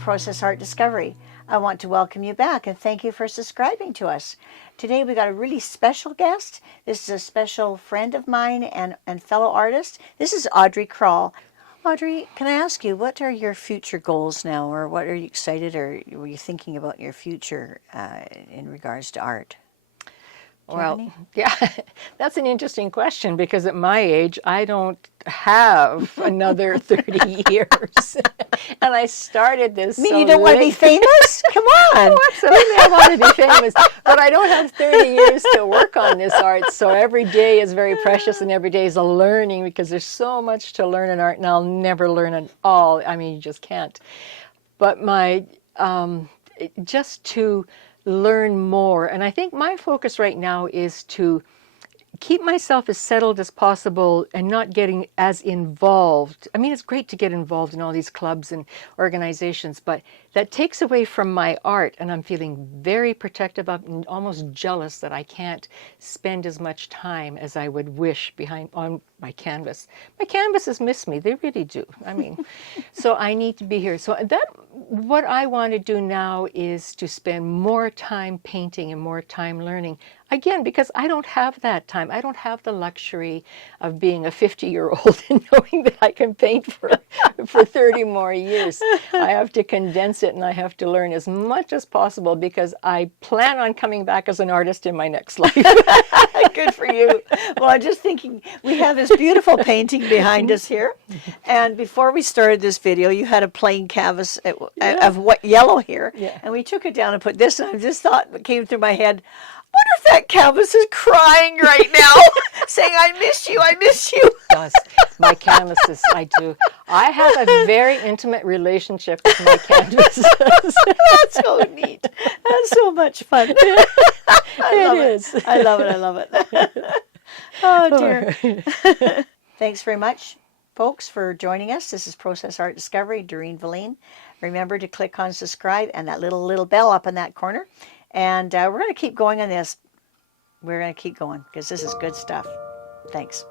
Process Art Discovery. I want to welcome you back and thank you for subscribing to us. Today we got a really special guest. This is a special friend of mine and fellow artist. This is Audrey Krol. Audrey, can I ask you, what are your future goals now, or what are you excited, or were you thinking about your future in regards to art? Well, yeah, that's an interesting question, because at my age, I don't have another 30 years. And I started this. You mean you don't want to be famous? Come on. Oh, absolutely, I want to be famous. But I don't have 30 years to work on this art. So every day is very precious, and every day is a learning, because there's so much to learn in art, and I'll never learn it all. I mean, you just can't. But my, just to learn more. And I think my focus right now is to keep myself as settled as possible and not getting as involved. I mean, it's great to get involved in all these clubs and organizations, but that takes away from my art, and I'm feeling very protective of and almost jealous that I can't spend as much time as I would wish on my canvas. My canvases miss me, they really do. I mean, so I need to be here. So what I want to do now is to spend more time painting and more time learning. Again, because I don't have that time. I don't have the luxury of being a 50-year-old and knowing that I can paint for 30 more years. I have to condense it, and I have to learn as much as possible, because I plan on coming back as an artist in my next life. Good for you. Well, I'm just thinking, we have this beautiful painting behind us here. And before we started this video, you had a plain canvas of what yellow here. Yeah. And we took it down and put this, and I just thought, what came through my head, I wonder if that canvas is crying right now, saying, I miss you, I miss you. Yes, my canvases, I do. I have a very intimate relationship with my canvases. That's so neat. That's so much fun. It is. I love it, I love it. Oh, dear. Thanks very much, folks, for joining us. This is Process Art Discovery, Doreen Velin. Remember to click on subscribe and that little bell up in that corner. And we're going to keep going on this. We're going to keep going, because this is good stuff. Thanks.